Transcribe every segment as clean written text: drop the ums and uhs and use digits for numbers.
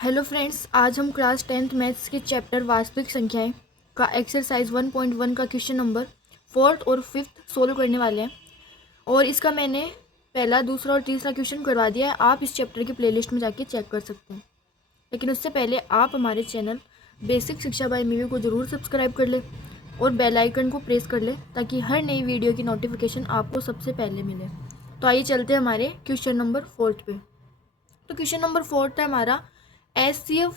Hello friends, आज हम class 10th maths के चैप्टर वास्तविक संख्याएं का एक्सरसाइज 1.1 का क्वेश्चन नंबर 4th और 5th सोल्व करने वाले हैं। और इसका मैंने पहला, दूसरा और तीसरा क्वेश्चन करवा दिया है। आप इस चैप्टर की प्लेलिस्ट में जाके चेक कर सकते हैं। लेकिन उससे पहले आप हमारे चैनल बेसिक शिक्षा बाय मीवी को ज़रूर सब्सक्राइब कर ले और बेल आइकन को प्रेस कर ले ताकि हर नई वीडियो की नोटिफिकेशन आपको सबसे पहले मिले। तो आइए चलते हैं हमारे क्वेश्चन नंबर 4th पे। तो क्वेश्चन नंबर 4th है हमारा एचसीएफ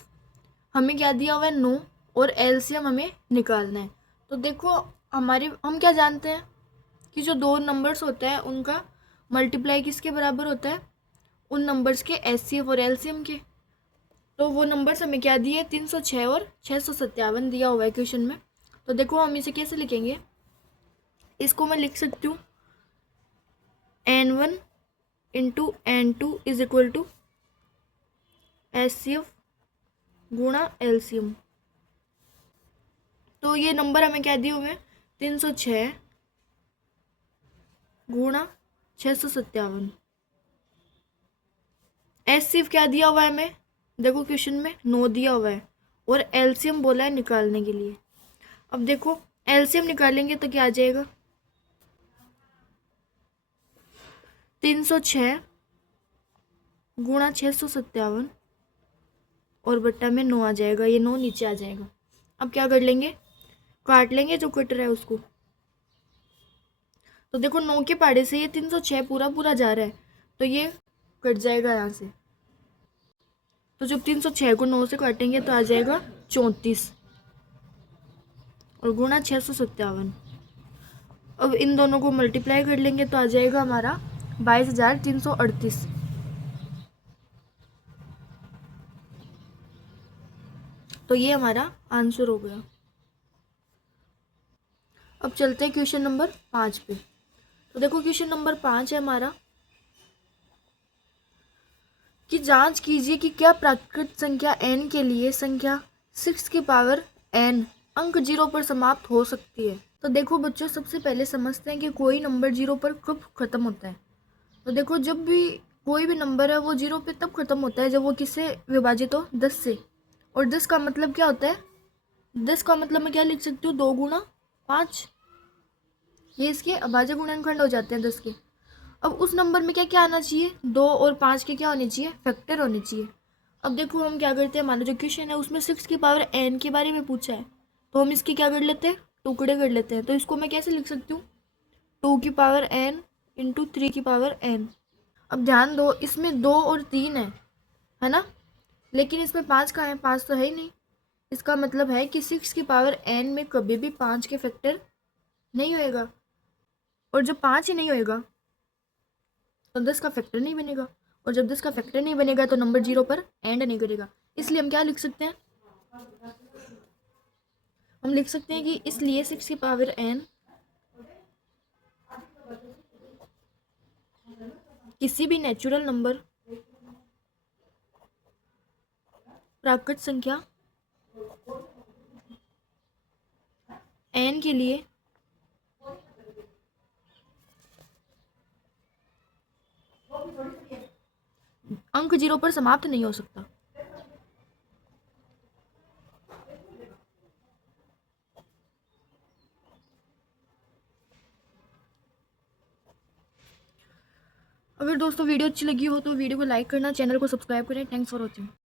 हमें क्या दिया हुआ है 9 और एलसीएम हमें निकालना है। तो देखो हम क्या जानते हैं कि जो दो नंबर्स होते हैं उनका मल्टीप्लाई किसके बराबर होता है, उन नंबर्स के एचसीएफ और एलसीएम के। तो वो नंबर्स हमें क्या दिए, 306 और 657 दिया हुआ है क्वेश्चन में। तो देखो हम इसे कैसे लिखेंगे, इसको मैं लिख सकती हूँ n1 into n2 is equal to HCF गुणा एलसीएम। तो ये नंबर हमें क्या दिए हुए हैं, 306 गुणा 657। एचसीएफ क्या दिया हुआ है हमें, देखो क्वेश्चन में 9 दिया हुआ है और एलसीएम बोला है निकालने के लिए। अब देखो एलसीएम निकालेंगे तो क्या आ जाएगा, 306 गुणा 657 और बट्टा में 9 आ जाएगा, ये 9 नीचे आ जाएगा। अब क्या कर लेंगे, काट लेंगे जो कट रहा है उसको। तो देखो 9 के पाड़े से ये 306 पूरा पूरा जा रहा है तो ये कट जाएगा यहाँ से। तो जब 306 को 9 से काटेंगे तो आ जाएगा 34 और गुणा 657। अब इन दोनों को मल्टीप्लाई कर लेंगे तो आ जाएगा हमारा 22,338। तो ये हमारा आंसर हो गया। अब चलते हैं क्वेश्चन नंबर 5 पे। तो देखो क्वेश्चन नंबर 5 है हमारा कि जांच कीजिए कि क्या प्राकृत संख्या n के लिए संख्या 6 की पावर n अंक 0 पर समाप्त हो सकती है। तो देखो बच्चों, सबसे पहले समझते हैं कि कोई नंबर 0 पर कब खत्म होता है। तो देखो जब भी कोई भी नंबर है वो 0 पे तब खत्म होता है जब वो किससे विभाजित हो, 10 से। और 10 का मतलब क्या होता है, 10 का मतलब मैं क्या लिख सकती हूँ, 2 गुना 5। ये इसके अभाज्य गुणनखंड हो जाते हैं 10 के। अब उस नंबर में क्या क्या आना चाहिए, 2 और 5 के क्या होने चाहिए, फैक्टर होने चाहिए। अब देखो हम क्या करते हैं, हमारा जो क्वेश्चन है उसमें 6 की पावर n के बारे में पूछा है तो हम इसके क्या कर लेते हैं, टुकड़े कर लेते हैं। तो इसको मैं कैसे लिख सकती हूँ, 2 की पावर n इंटू 3 की पावर n। अब ध्यान दो, इसमें 2 और 3 है ना, लेकिन इसमें 5 कहाँ है, 5 तो है ही नहीं। इसका मतलब है कि 6 की पावर n में कभी भी 5 के फैक्टर नहीं होएगा। और जब 5 ही नहीं होएगा तो 10 का फैक्टर नहीं बनेगा, और जब 10 का फैक्टर नहीं बनेगा तो नंबर 0 पर एंड नहीं करेगा। इसलिए हम क्या लिख सकते हैं, हम लिख सकते हैं कि इसलिए 6 की पावर n किसी भी नेचुरल नंबर प्राकृत संख्या n के लिए अंक 0 पर समाप्त नहीं हो सकता। अगर दोस्तों वीडियो अच्छी लगी हो तो वीडियो को लाइक करना, चैनल को सब्सक्राइब करें। Thanks for watching.